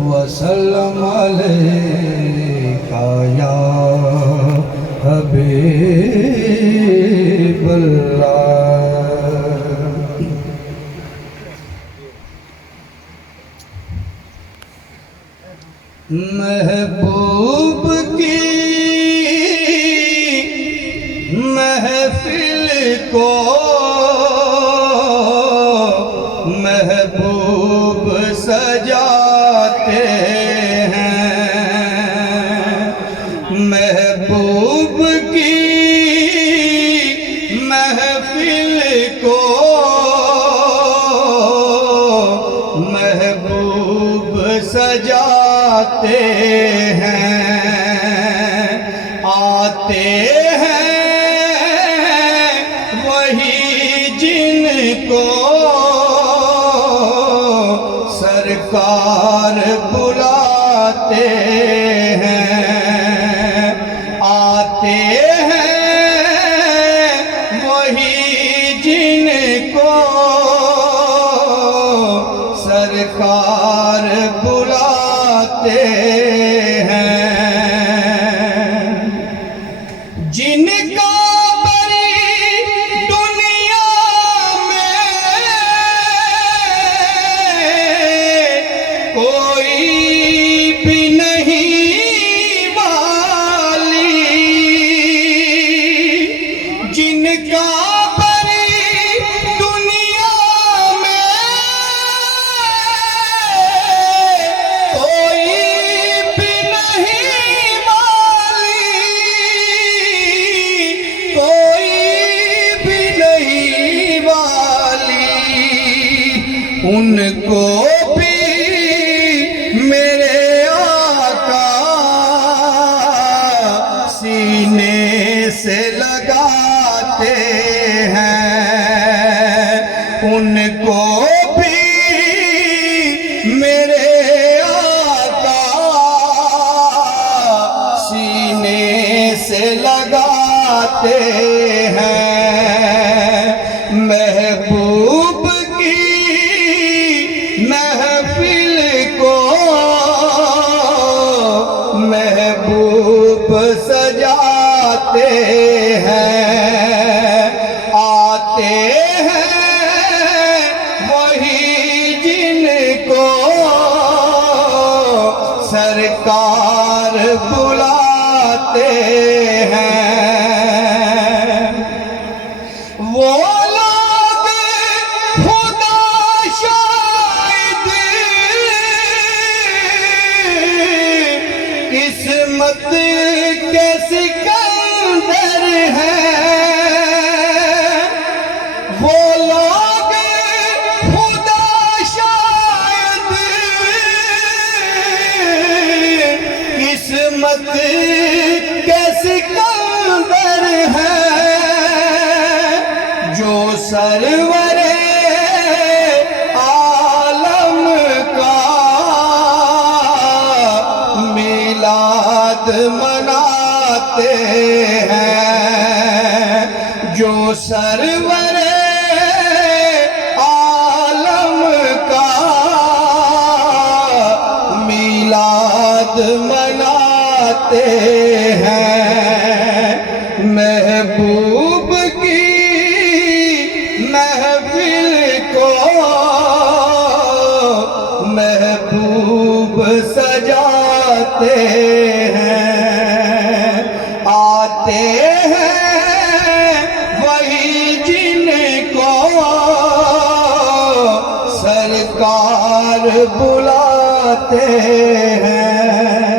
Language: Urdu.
وسلم علیکہ یا حبیب اللہ۔ محبوب کی محفل کو محبوب سجاتے ہیں، محبوب کی محفل کو محبوب سجاتے ہیں، آتے ہیں وہی جن کو سرکار بلاتے ہیں، آتے ہیں وہی جن کو سرکار بلاتے ہیں، جن کا ان کو بھی میرے آقا سینے سے لگاتے ہیں، ان کو بھی میرے آقا سینے سے لگاتے ہیں، محبوب محفل کو محبوب سجاتے ہیں، آتے ہیں وہی جن کو سرکار بلاتے ہیں، وہ قسمت کے سکندر ہیں، وہ لوگ خدا شاید قسمت کے سکندر ہیں، جو سرور عالم کا میلاد مناتے ہیں، جو سرور عالم کا میلاد مناتے ہیں، محبوب کی محفل کو محبوب سجاتے ہیں، آتے ہیں وہی جن کو سرکار بلاتے ہیں۔